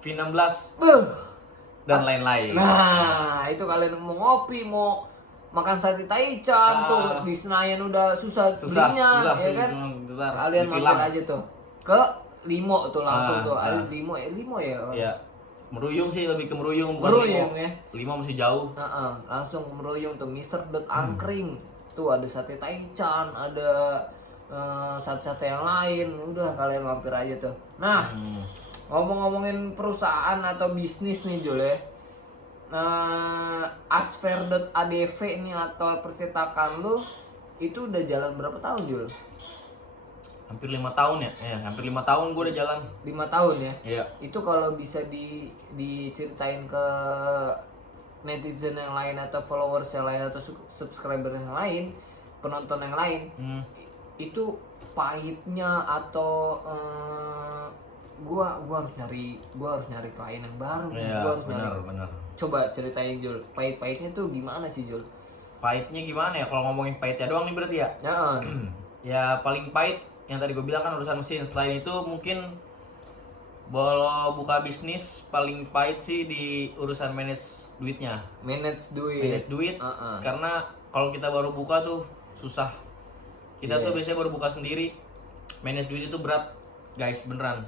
V16, dan lain-lain. Nah, itu kalian mau ngopi, mau makan sate taichan tuh di Senayan udah susah belinya, ya kan? Kalian mampir aja tuh ke Limo tuh langsung tuh. Ada Limo ya. Iya. Meruyung sih, lebih ke Meruyung. Meruyung ya. Lima masih jauh. Langsung ke Meruyung tuh Mister Dot Angkring. Tuh ada sate taichan, ada sate-sate yang lain. Udah kalian mampir aja tuh. Nah, ngomong-ngomongin perusahaan atau bisnis nih Jul ya. Asfer.adv nih atau percetakan lu itu udah jalan berapa tahun Jul? Hampir 5 tahun ya? Hampir 5 tahun gue udah jalan. 5 tahun ya? Iya. Itu kalau bisa diceritain ke netizen yang lain atau followers yang lain atau subscriber yang lain, penonton yang lain, itu pahitnya atau gua harus nyari klien yang baru. Iya, benar. Coba ceritain Jul, pahit-pahitnya tuh gimana sih Jul? Pahitnya gimana ya? Kalau ngomongin pahitnya doang nih berarti ya? Ya paling pahit yang tadi gue bilang kan urusan mesin. Selain itu mungkin kalau buka bisnis paling pahit sih di urusan manage duitnya. Manage duit. Karena kalau kita baru buka tuh susah Kita tuh biasanya baru buka sendiri. Manage duit itu berat, guys, beneran.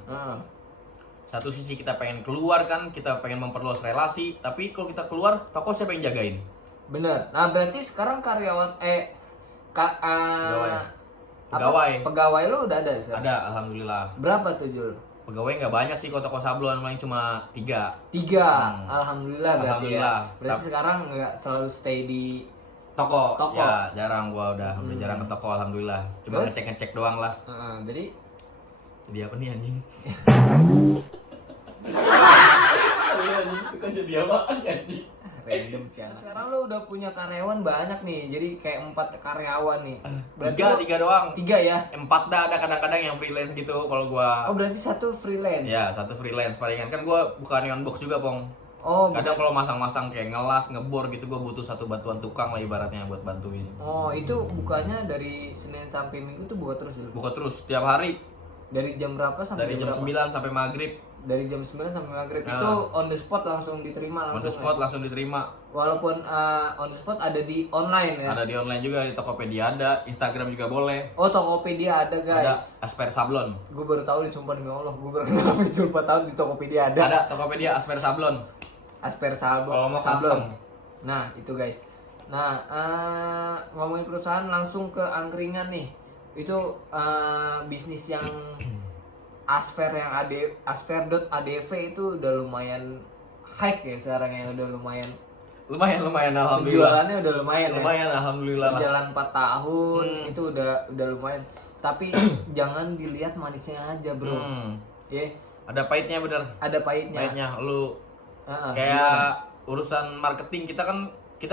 Satu sisi kita pengen keluar kan, kita pengen memperluas relasi, tapi kalau kita keluar, toko siapa yang jagain? Bener. Nah berarti sekarang karyawan pegawai lo udah ada sekarang? Ada, alhamdulillah. Berapa tuh Jul? Pegawai nggak banyak sih kalau toko sablon, paling cuma 3. Alhamdulillah berarti Alhamdulillah. ya. Berarti sekarang nggak selalu stay di Toko. Toko. Ya jarang gua udah jarang ke toko, alhamdulillah. Cuma Terus? ngecek doang lah. jadi Jadi apa nih anjing? Itu kan jadi apaan anjing? random sih. Sekarang lo udah punya karyawan banyak nih, jadi kayak 4 karyawan nih. Berarti Tiga doang. 3 ya? 4 dah ada kadang-kadang yang freelance gitu kalau gua. Oh berarti 1 freelance? Ya, 1 freelance palingan kan gua bukan neon box juga, Pong. Oh Kadang kalau masang-masang kayak ngelas, ngebor gitu gua butuh satu bantuan tukang lah ibaratnya buat bantuin. Oh itu bukanya dari Senin sampai Minggu tuh buka terus Jul? Buka terus setiap hari Dari jam berapa sampai dari jam berapa? 9 sampai maghrib. Dari jam 9 sampai maghrib Nah. itu on the spot langsung diterima On langsung. the spot langsung diterima. Walaupun on the spot ada di online ya. Ada di online juga, di Tokopedia ada, Instagram juga boleh. Oh Tokopedia ada Ada guys. Asper Sablon. Gue baru tahu nih sumpah demi Allah, gue baru kenal Jul 4 tahun di Tokopedia ada. Ada Tokopedia Asper Sablon. Asper Sablon. Kalau mau custom. Nah itu guys. Nah ngomongin perusahaan langsung ke angkringan nih. Itu bisnis yang Asper yang Asper.adv itu udah lumayan hype ya sekarang ya, udah lumayan. Lumayan alhamdulillah. Penjualannya udah lumayan. Lumayan alhamdulillah lah. Berjalan 4 tahun itu udah lumayan. Tapi jangan dilihat manisnya aja bro. Ya, Ada pahitnya bener. ada pahitnya. Pahitnya lu kayak urusan marketing kita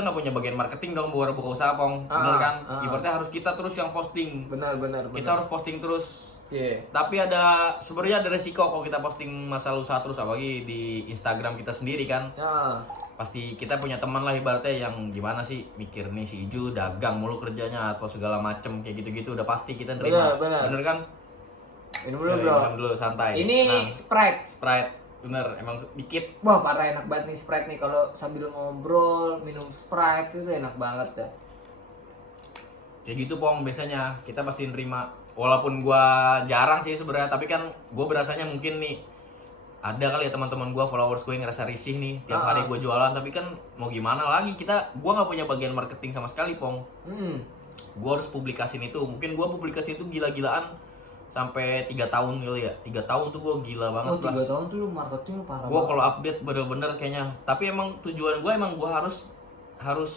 nggak punya bagian marketing dong buat buka usaha, Pong. Bener kan? Ibaratnya harus kita terus yang posting. Benar. Kita harus posting terus. Iya. Tapi sebenarnya ada resiko kalau kita posting masalah usaha terus, apalagi di Instagram kita sendiri kan. Pasti kita punya teman lah ibaratnya yang gimana sih mikir nih si Iju dagang mulu kerjanya atau segala macem kayak gitu-gitu udah pasti kita nerima. Bener. kan? Ini dulu bro. Minum dulu santai. Ini Sprite. Sprite. Bener, emang dikit. Wah parah enak banget nih Sprite nih, kalau sambil ngobrol minum Sprite itu enak banget ya. Kayak gitu, Pong, biasanya kita pasti nerima. Walaupun gua jarang sih sebenarnya, tapi kan gua berasanya mungkin nih ada kali ya teman-teman gua, followers gue yang ngerasa risih nih tiap hari gua jualan, tapi kan mau gimana lagi, gua nggak punya bagian marketing sama sekali, Pong. Gua harus publikasin itu. Mungkin gua publikasi itu gila-gilaan sampai 3 tahun kali ya. 3 tahun tuh gua gila banget. 3 tahun tuh lu marketing parah Gua banget. kalau update bener-bener kayaknya. Tapi emang tujuan gua gua harus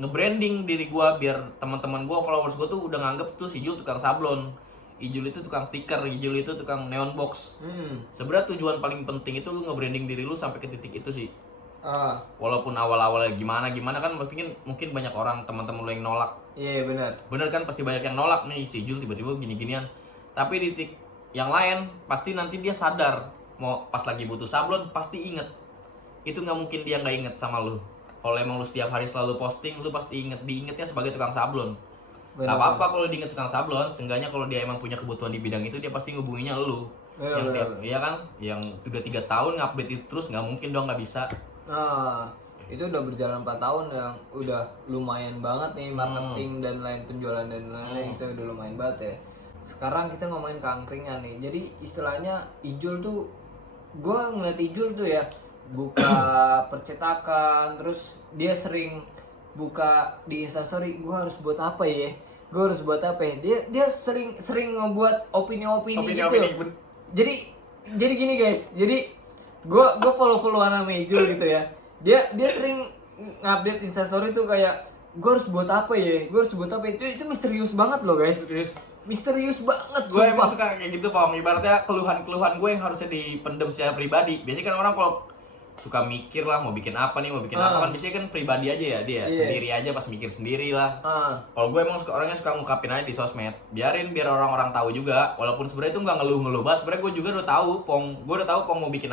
nge-branding diri gua biar teman-teman gua, followers gua tuh udah nganggep tuh si Jul tukang sablon, Ijul itu tukang stiker, Ijul itu tukang neon box. Sebenarnya tujuan paling penting itu lu nge-branding diri lu sampai ke titik itu sih. Walaupun awal-awalnya gimana kan mungkin banyak orang teman-teman lu yang nolak. Iya benar. Bener kan, pasti banyak yang nolak nih si Jul tiba-tiba gini-ginian. Tapi di titik yang lain pasti nanti dia sadar, mau pas lagi butuh sablon pasti inget. Itu nggak mungkin dia nggak inget sama lu. Kalau emang lu setiap hari selalu posting, lu pasti diingetnya sebagai tukang sablon. Gak apa-apa kalau diinget tukang sablon, seenggaknya kalau dia emang punya kebutuhan di bidang itu dia pasti ngubunginya lu. Iya kan, yang udah 3 tahun ngupdate itu terus, nggak mungkin dong, nggak bisa. Itu udah berjalan 4 tahun yang udah lumayan banget nih marketing dan lain penjualan dan lain-lain itu udah lumayan banget ya. Sekarang kita ngomongin ke angkringan nih. Jadi istilahnya Ijul tuh, gue ngeliat Ijul tuh ya buka percetakan, terus dia sering buka di Instastory, gue harus buat apa ya? Dia sering ngebuat opini-opini gitu. Jadi gini guys, jadi gue follow-followan sama Ijul gitu ya. Dia sering ngupdate Instastory tuh kayak gue harus buat apa ya? Itu misterius banget loh guys. Misterius banget. Gue emang suka kayak gitu, Pong. Ibaratnya keluhan gue yang harusnya dipendam secara pribadi. Biasanya kan orang kalau suka mikir lah mau bikin apa kan biasanya kan pribadi aja ya dia. Sendiri aja pas mikir sendiri lah. Kalau gue emang orangnya suka ngungkapin aja di sosmed. Biar orang-orang tahu juga. Walaupun sebenarnya itu nggak ngeluh-ngeluh banget. Sebenarnya gue juga udah tahu, Pong. Mau bikin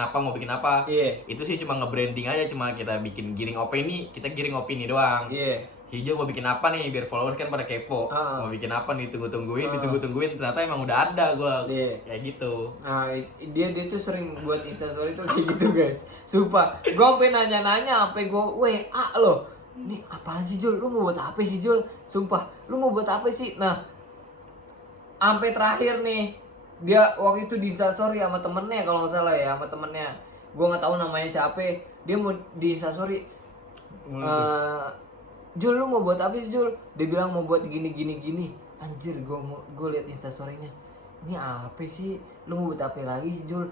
apa. Itu sih cuma nge-branding aja, cuma kita bikin giring opini doang. Hijau mau bikin apa nih biar followers kan pada kepo. Mau bikin apa nih, ditunggu-tungguin. Ternyata emang udah ada gue. Kayak gitu. Nah, dia tuh sering buat Instastory tuh kayak gitu, guys. Sumpah, gue sampai nanya-nanya, sampai gue WA loh. Nih apaan sih Jul? Lu mau buat apa sih Jul? Sumpah, lu mau buat apa sih? Nah, sampai terakhir nih dia waktu itu di instastory sama temennya kalau nggak salah ya, sama temennya gue nggak tahu namanya siapa, dia mau di instastory, Jul lu mau buat apa sih Jul, dia bilang mau buat gini gini gini. Anjir, gue liat instastorynya, ini apa sih, lu mau buat apa lagi sih Jul,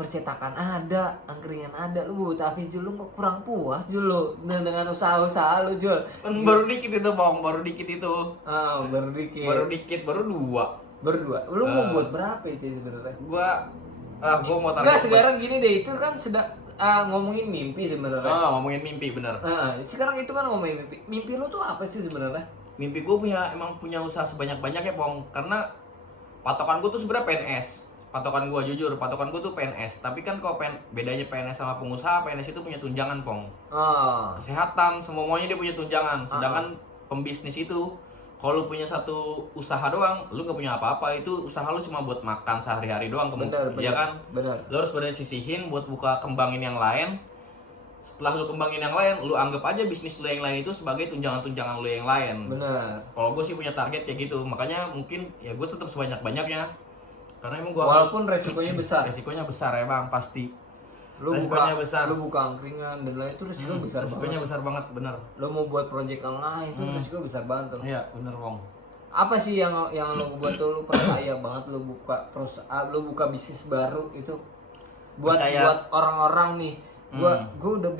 percetakan ada, angkringan ada, lu mau buat apa sih Jul, lu kok kurang puas Jul lu dengan usaha-usaha lu Jul. Baru dikit itu Pong, baru dikit itu. Baru dikit. Baru 2. Berdua. Lu mau buat berapa sih sebenarnya? Gua mau taruh. Enggak, sekarang gini deh, itu kan sedang ngomongin mimpi sebenarnya. Ngomongin mimpi bener. Sekarang itu kan ngomongin mimpi. Mimpi lu tuh apa sih sebenarnya? Mimpi gue emang punya usaha sebanyak-banyaknya Pong, karena patokan gue tuh sebenarnya PNS. Patokan gue jujur, patokan gue tuh PNS. Tapi kan kalau bedanya PNS sama pengusaha, PNS itu punya tunjangan Pong. Kesehatan, semuanya dia punya tunjangan. Sedangkan pembisnis itu, kalau lu punya satu usaha doang, lu gak punya apa-apa. Itu usaha lu cuma buat makan sehari-hari doang, ya kan? Benar. Lu harus bener sisihin buat buka kembangin yang lain. Setelah lu kembangin yang lain, lu anggap aja bisnis lu yang lain itu sebagai tunjangan-tunjangan lu yang lain. Benar. Kalau gue sih punya target kayak gitu, makanya mungkin ya gue tetap sebanyak-banyaknya. Karena emang gue walaupun resikonya besar. Resikonya besar emang pasti. Lu resikonya buka, besar. Lu buka angkringan dan lain itu resikonya besar banget. Resikonya besar banget, bener. Lu mau buat project yang lain itu resiko besar banget tuh. Iya, bener Wong. Apa sih yang lu buat tuh, lu percaya banget lu buka perusahaan, lu buka bisnis baru itu buat orang-orang nih. Gua udah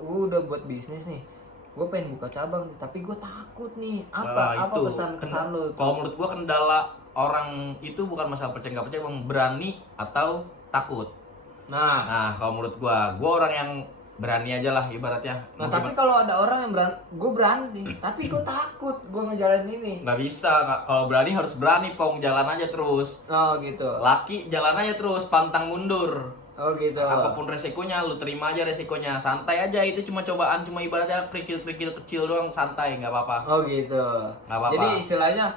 udah buat bisnis nih. Gue pengen buka cabang tapi gue takut nih. Apa pesan lu? Kalau menurut gue kendala orang itu bukan masalah percaya nggak percaya, bang, berani atau takut. Nah kalau menurut gue orang yang berani aja lah ibaratnya. Nah tapi kalau ada orang yang gue berani tapi gue takut gue ngejalanin ini. Nggak bisa, kalau berani harus berani Pong, jalan aja terus. Oh gitu. Laki jalan aja terus, pantang mundur. Oh gitu. Apapun resikonya, lu terima aja resikonya. Santai aja, itu cuma cobaan, cuma ibaratnya kerikil-kerikil kecil doang, santai, nggak apa-apa. Oh gitu. Nggak apa-apa. Jadi istilahnya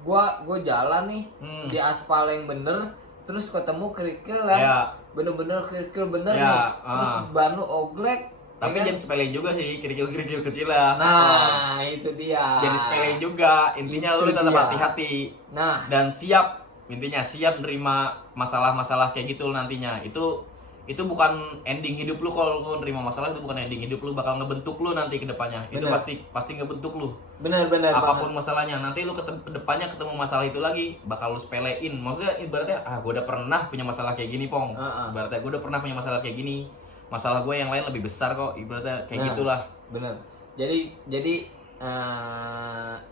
gua jalan nih di aspal yang bener, terus ketemu kerikil kan, bener-bener kerikil bener nih, terus ban lu oglek. Tapi jangan sepele juga sih, kerikil-kerikil kecil lah. Nah itu dia. Jadi sepele juga, intinya lu tetap hati-hati. Nah dan siap. Intinya siap nerima masalah-masalah kayak gitu nantinya. Itu bukan ending hidup lu. Kalau lu nerima masalah itu bukan ending hidup lu, bakal ngebentuk lu nanti ke depannya. Itu pasti ngebentuk lu. Benar apapun banget. Masalahnya, nanti lu ke depannya ketemu masalah itu lagi, bakal lu sepelein. Maksudnya ibaratnya gue udah pernah punya masalah kayak gini Pong. Ibaratnya gue udah pernah punya masalah kayak gini. Masalah gue yang lain lebih besar kok, ibaratnya kayak gitulah. Bener. Jadi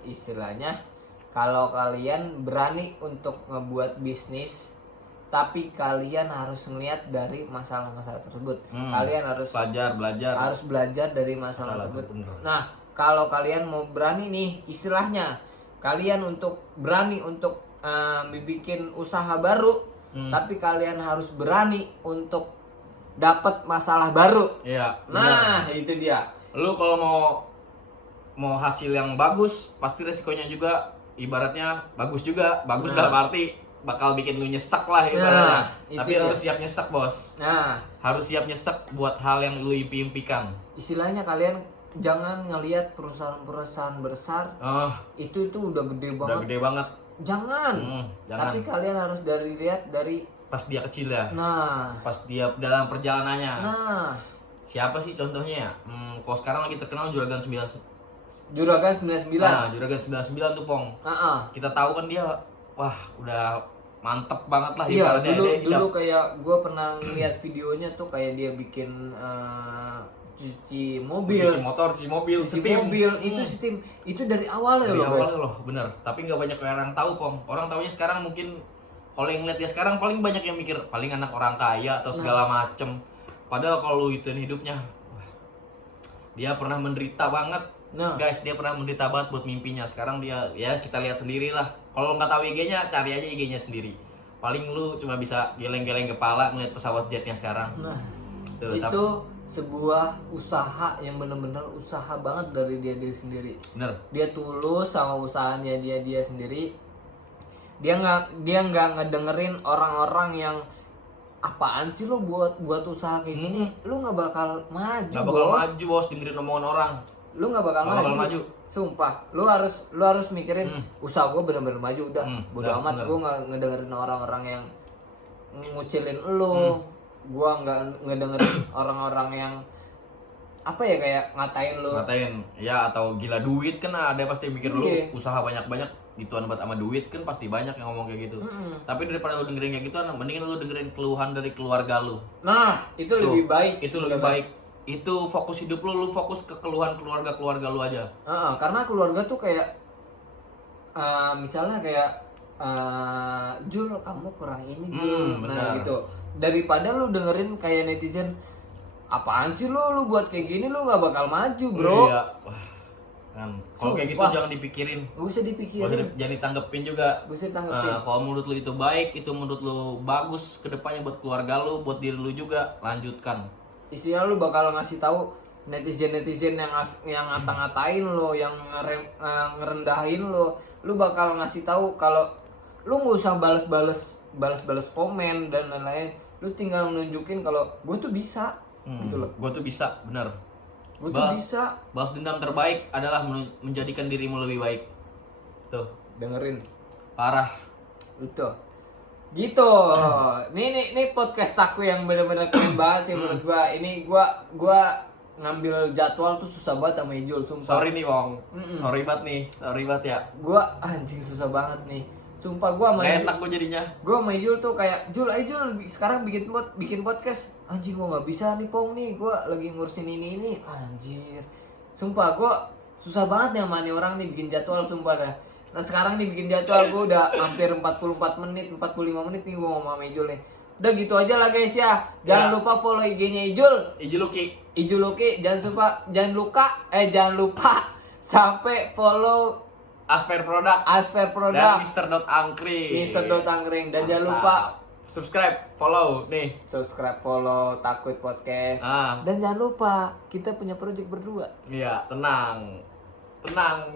istilahnya kalau kalian berani untuk ngebuat bisnis, tapi kalian harus melihat dari masalah-masalah tersebut. Kalian harus belajar dari masalah tersebut. Nah, kalau kalian mau berani nih, istilahnya kalian berani untuk bikin usaha baru, tapi kalian harus berani untuk dapat masalah baru. Iya. Nah, itu dia. Lu kalau mau hasil yang bagus, pasti resikonya juga ibaratnya bagus juga. Bagus dalam arti bakal bikin lu nyesek lah ibaratnya. Tapi harus siap nyesek, Bos. Harus siap nyesek buat hal yang lu impikan. Istilahnya kalian jangan ngelihat perusahaan-perusahaan besar. Itu udah gede banget. Udah gede banget. Jangan. Tapi kalian harus lihat dari pas dia kecil ya. Pas dia dalam perjalanannya. Siapa sih contohnya ya? Kalau sekarang lagi terkenal Juragan 99. Nah, Juragan 99 tuh Pong. Kita tahu kan dia, wah udah mantep banget lah ibaratnya. Dulu kayak gue pernah lihat videonya tuh kayak dia bikin cuci mobil, cuci motor, cuci mobil, itu steam, itu dari awal ya loh guys. Bener. Tapi nggak banyak orang tahu Pong. Orang taunya sekarang mungkin kalau yang lihat dia sekarang paling banyak yang mikir paling anak orang kaya atau segala macem. Padahal kalau lu ituin hidupnya, wah, dia pernah menderita banget. Guys, dia pernah menderita banget buat mimpinya. Sekarang dia, ya kita lihat sendiri lah. Kalau nggak tahu IG-nya, cari aja IG-nya sendiri. Paling lu cuma bisa geleng-geleng kepala ngeliat pesawat jetnya sekarang. Itu sebuah usaha yang benar-benar usaha banget dari dia sendiri. Bener. Dia tulus sama usahanya dia sendiri. Dia nggak ngedengerin orang-orang yang apaan sih lu buat usaha kayak gini, lu nggak bakal maju, Bos, dengerin omongan orang. lu nggak bakal Nggak bakal maju. maju. Sumpah, lu harus mikirin usaha gue bener-bener maju udah. Bodo udah, amat, bener. gue nggak ngedengerin orang-orang yang ngucilin lu. Gua nggak ngedengerin orang-orang yang apa ya kayak ngatain lu. Ngatain ya, atau gila duit kan ada pasti mikir lu Iya. usaha banyak-banyak gituan buat sama duit kan pasti banyak yang ngomong kayak gitu. Tapi daripada lu dengerin kayak gituan, mendingan lu dengerin keluhan dari keluarga lu. Nah, itu Tuh, lebih baik. Itu lebih baik. Itu fokus hidup lu fokus ke keluhan keluarga lu aja. Karena keluarga tuh kayak misalnya kayak Jul kamu kurang ini Jul, nah benar. gitu. Daripada lu dengerin kayak netizen, apaan sih lu buat kayak gini lu nggak bakal maju bro. Iya. Wah. Kan kalau kayak gitu Sumpah. jangan dipikirin. Gak usah dipikirin, Jangan ditanggepin juga. gak usah ditanggepin. Kalau menurut lu itu baik, itu menurut lu bagus kedepannya buat keluarga lu, buat diri lu juga, lanjutkan. Istilah lu bakal ngasih tahu netizen yang ngata-ngatain lo, yang ngerendahin lo, lu bakal ngasih tahu kalau lu nggak usah balas komen dan lain-lain. Lu tinggal nunjukin kalau gue tuh bisa, gitu loh. Gue tuh bisa, bener. Gue tuh bisa. Balas dendam terbaik adalah menjadikan dirimu lebih baik. Tuh, Dengerin, parah. itu. Gitu. Nih podcast aku yang bener-bener keren banget sih menurut gua. Ini gua ngambil jadwal tuh susah banget sama Ijul, sumpah. Sorry nih Wong, sorry banget ya. Gua anjing susah banget nih. Sumpah gua sama Gak Ijul, enak gue jadinya. gua sama Ijul tuh kayak Jul sekarang bikin podcast. Anjing gua nggak bisa nih Pong nih. Gua lagi ngurusin ini. Anjir. Sumpah gua susah banget nih sama nih orang nih bikin jadwal sumpah dah. Nah sekarang nih bikin jadwal gua udah hampir 44 menit, 45 menit nih gua ngomong sama Ijul nih. Udah gitu aja lah guys ya. Jangan lupa follow IG-nya Ijul. Ijul Luki, jangan lupa sampai follow Asper Product Asper dan Product, Mr. Angkring. Mr. Angkring, dan jangan lupa subscribe, follow nih. subscribe, follow Takut Podcast. Dan jangan lupa kita punya project berdua. Iya, tenang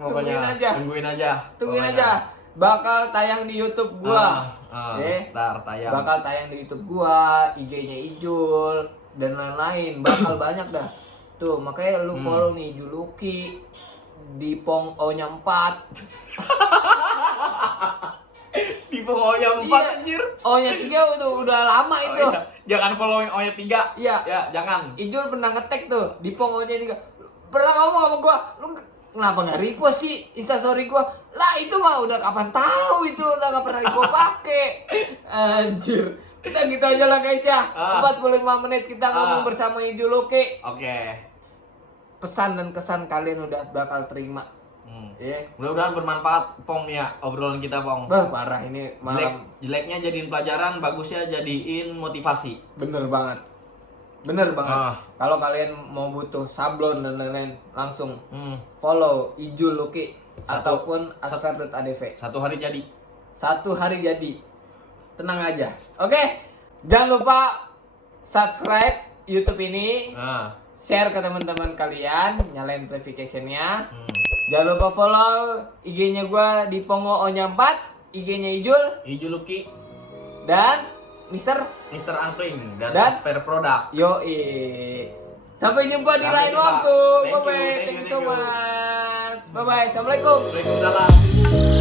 pokoknya. Tungguin Pokoknya. aja. Bakal tayang di YouTube gua. Ntar tayang. Bakal tayang di YouTube gua, IG-nya Ijul dan lain-lain. Bakal banyak dah. Tuh, makanya lu follow nih Ijul Luki di Pong O-nya 4. Di pokoknya 4 Iya. anjir. O-nya 3 udah lama itu. Iya. Jangan follow yang O-nya 3. Iya. Ya, jangan. Ijul pernah ngetek tuh di Pong O-nya 3. Pernah ngomong sama gua, lu kenapa nggak repost sih instastory gua? Lah itu mah udah kapan tahu itu, udah nggak pernah gua pakai. Anjir. Udah gitu aja lah guys ya. 45 menit kita ngomong bersama Ijul Luki. Oke. Pesan dan kesan kalian udah bakal terima. Iya. Mudah-mudahan bermanfaat Pong nih ya obrolan kita Pong. Bah, parah ini malam. Jeleknya jadiin pelajaran, bagusnya jadiin motivasi. Bener banget. Kalau kalian mau butuh sablon dan lain-lain, langsung follow Ijul Luki ataupun asfer.adv. Satu hari jadi. Tenang aja. Oke. Jangan lupa subscribe YouTube ini, share ke teman-teman kalian, nyalain notification-nya. Jangan lupa follow IG-nya gua di Pongo O-nya 4, IG-nya Ijul Luki dan Mr. Angkring dan Dan? Asper Product. Yoi. Sampai jumpa di Sampai lain jumpa. waktu. Thank you, Bye bye. thank Thank you, you so thank you. much. Bye bye. Assalamualaikum. Waalaikumsalam.